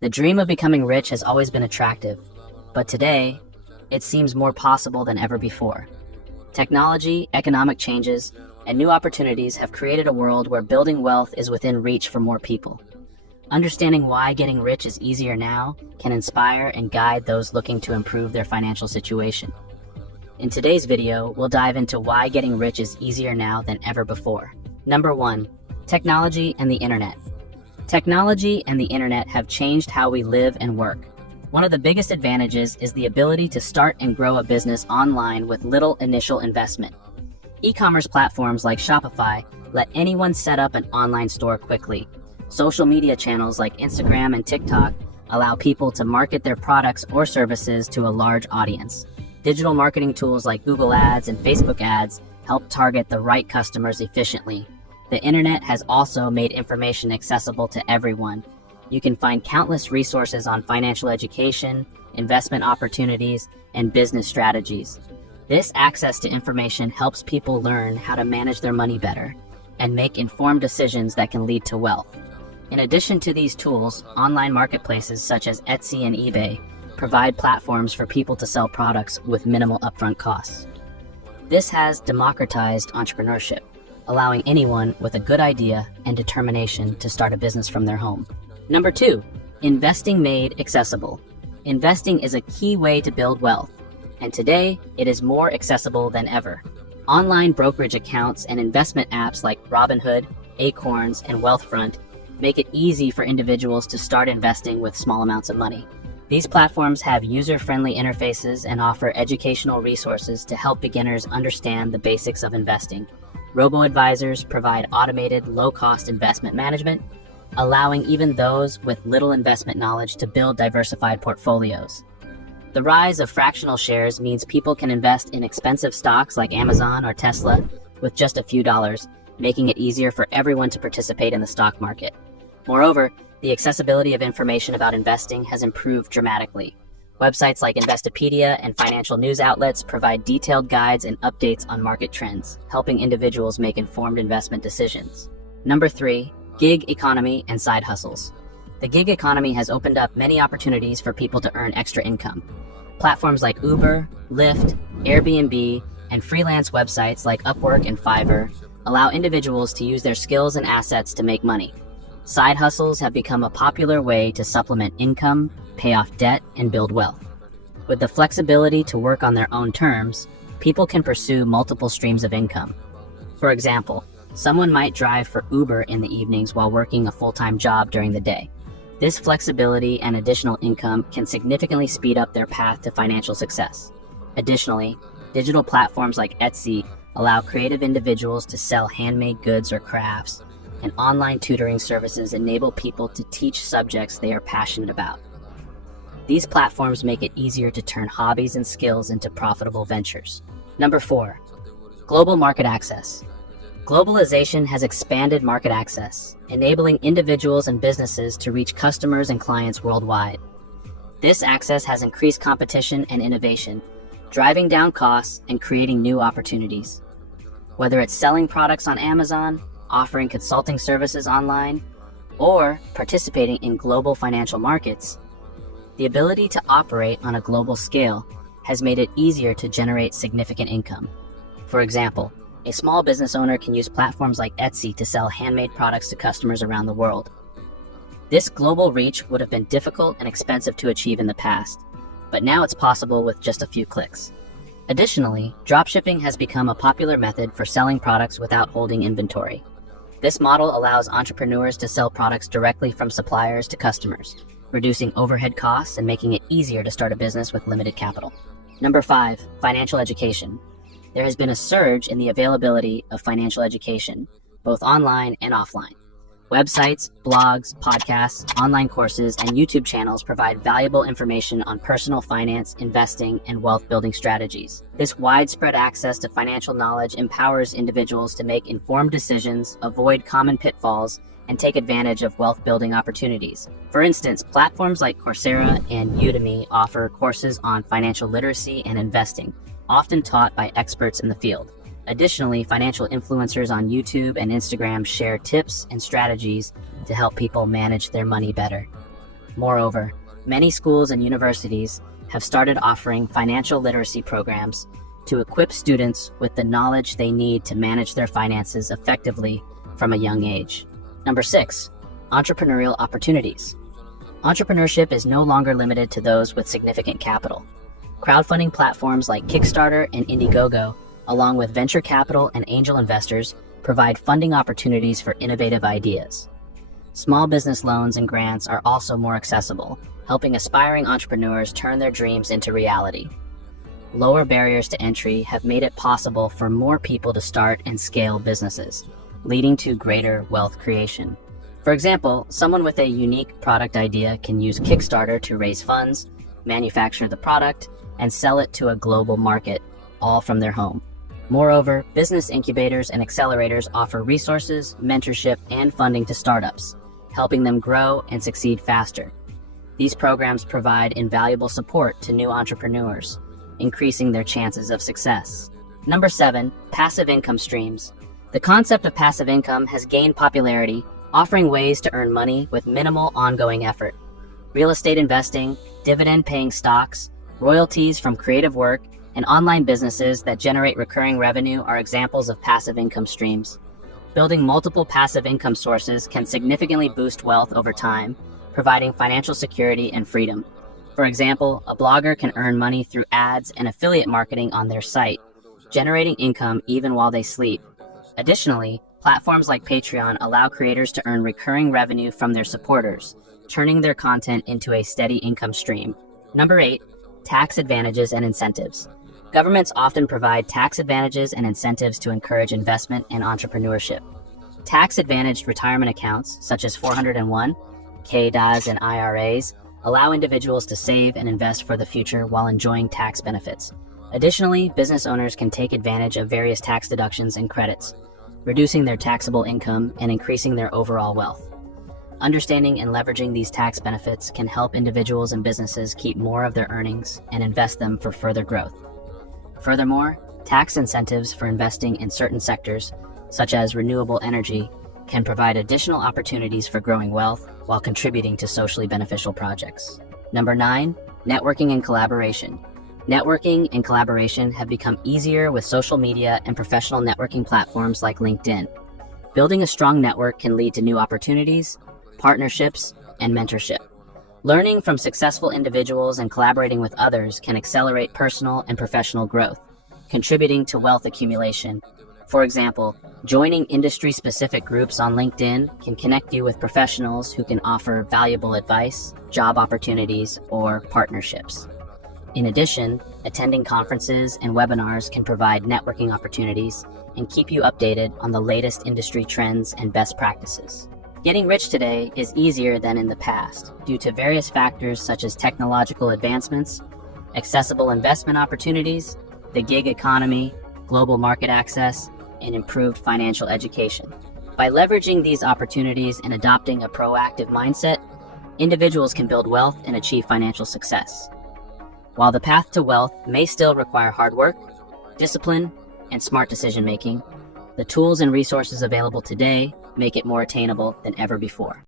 The dream of becoming rich has always been attractive, but today, it seems more possible than ever before. Technology, economic changes, and new opportunities have created a world where building wealth is within reach for more people. Understanding why getting rich is easier now can inspire and guide those looking to improve their financial situation. In today's video, we'll dive into why getting rich is easier now than ever before. Number 1, technology and the internet. Technology and the internet have changed how we live and work. One of the biggest advantages is the ability to start and grow a business online with little initial investment. E-commerce platforms like Shopify let anyone set up an online store quickly. Social media channels like Instagram and TikTok allow people to market their products or services to a large audience. Digital marketing tools like Google Ads and Facebook Ads help target the right customers efficiently. The internet has also made information accessible to everyone. You can find countless resources on financial education, investment opportunities, and business strategies. This access to information helps people learn how to manage their money better and make informed decisions that can lead to wealth. In addition to these tools, online marketplaces such as Etsy and eBay provide platforms for people to sell products with minimal upfront costs. This has democratized entrepreneurship, allowing anyone with a good idea and determination to start a business from their home. Number 2, investing made accessible. Investing is a key way to build wealth, and today it is more accessible than ever. Online brokerage accounts and investment apps like Robinhood, Acorns, and Wealthfront make it easy for individuals to start investing with small amounts of money. These platforms have user-friendly interfaces and offer educational resources to help beginners understand the basics of investing. Robo-advisors provide automated, low-cost investment management, allowing even those with little investment knowledge to build diversified portfolios. The rise of fractional shares means people can invest in expensive stocks like Amazon or Tesla with just a few dollars, making it easier for everyone to participate in the stock market. Moreover, the accessibility of information about investing has improved dramatically. Websites like Investopedia and financial news outlets provide detailed guides and updates on market trends, helping individuals make informed investment decisions. Number 3, gig economy and side hustles. The gig economy has opened up many opportunities for people to earn extra income. Platforms like Uber, Lyft, Airbnb, and freelance websites like Upwork and Fiverr allow individuals to use their skills and assets to make money. Side hustles have become a popular way to supplement income, pay off debt, and build wealth. With the flexibility to work on their own terms, people can pursue multiple streams of income. For example, someone might drive for Uber in the evenings while working a full-time job during the day. This flexibility and additional income can significantly speed up their path to financial success. Additionally, digital platforms like Etsy allow creative individuals to sell handmade goods or crafts, and online tutoring services enable people to teach subjects they are passionate about. These platforms make it easier to turn hobbies and skills into profitable ventures. Number 4, global market access. Globalization has expanded market access, enabling individuals and businesses to reach customers and clients worldwide. This access has increased competition and innovation, driving down costs and creating new opportunities. Whether it's selling products on Amazon, offering consulting services online, or participating in global financial markets, the ability to operate on a global scale has made it easier to generate significant income. For example, a small business owner can use platforms like Etsy to sell handmade products to customers around the world. This global reach would have been difficult and expensive to achieve in the past, but now it's possible with just a few clicks. Additionally, dropshipping has become a popular method for selling products without holding inventory. This model allows entrepreneurs to sell products directly from suppliers to customers, reducing overhead costs and making it easier to start a business with limited capital. Number 5, financial education. There has been a surge in the availability of financial education, both online and offline. Websites, blogs, podcasts, online courses, and YouTube channels provide valuable information on personal finance, investing, and wealth-building strategies. This widespread access to financial knowledge empowers individuals to make informed decisions, avoid common pitfalls, and take advantage of wealth-building opportunities. For instance, platforms like Coursera and Udemy offer courses on financial literacy and investing, often taught by experts in the field. Additionally, financial influencers on YouTube and Instagram share tips and strategies to help people manage their money better. Moreover, many schools and universities have started offering financial literacy programs to equip students with the knowledge they need to manage their finances effectively from a young age. Number 6, entrepreneurial opportunities. Entrepreneurship is no longer limited to those with significant capital. Crowdfunding platforms like Kickstarter and Indiegogo, along with venture capital and angel investors, provide funding opportunities for innovative ideas. Small business loans and grants are also more accessible, helping aspiring entrepreneurs turn their dreams into reality. Lower barriers to entry have made it possible for more people to start and scale businesses, leading to greater wealth creation. For example, someone with a unique product idea can use Kickstarter to raise funds, manufacture the product, and sell it to a global market, all from their home. Moreover, business incubators and accelerators offer resources, mentorship, and funding to startups, helping them grow and succeed faster. These programs provide invaluable support to new entrepreneurs, increasing their chances of success. Number 7, passive income streams. The concept of passive income has gained popularity, offering ways to earn money with minimal ongoing effort. Real estate investing, dividend-paying stocks, royalties from creative work, and online businesses that generate recurring revenue are examples of passive income streams. Building multiple passive income sources can significantly boost wealth over time, providing financial security and freedom. For example, a blogger can earn money through ads and affiliate marketing on their site, generating income even while they sleep. Additionally, platforms like Patreon allow creators to earn recurring revenue from their supporters, turning their content into a steady income stream. Number 8, tax advantages and incentives. Governments often provide tax advantages and incentives to encourage investment and entrepreneurship. Tax-advantaged retirement accounts, such as 401, KDAs, and IRAs, allow individuals to save and invest for the future while enjoying tax benefits. Additionally, business owners can take advantage of various tax deductions and credits, reducing their taxable income and increasing their overall wealth. Understanding and leveraging these tax benefits can help individuals and businesses keep more of their earnings and invest them for further growth. Furthermore, tax incentives for investing in certain sectors, such as renewable energy, can provide additional opportunities for growing wealth while contributing to socially beneficial projects. Number 9, networking and collaboration. Networking and collaboration have become easier with social media and professional networking platforms like LinkedIn. Building a strong network can lead to new opportunities, partnerships, and mentorship. Learning from successful individuals and collaborating with others can accelerate personal and professional growth, contributing to wealth accumulation. For example, joining industry-specific groups on LinkedIn can connect you with professionals who can offer valuable advice, job opportunities, or partnerships. In addition, attending conferences and webinars can provide networking opportunities and keep you updated on the latest industry trends and best practices. Getting rich today is easier than in the past due to various factors such as technological advancements, accessible investment opportunities, the gig economy, global market access, and improved financial education. By leveraging these opportunities and adopting a proactive mindset, individuals can build wealth and achieve financial success. While the path to wealth may still require hard work, discipline, and smart decision-making, the tools and resources available today make it more attainable than ever before.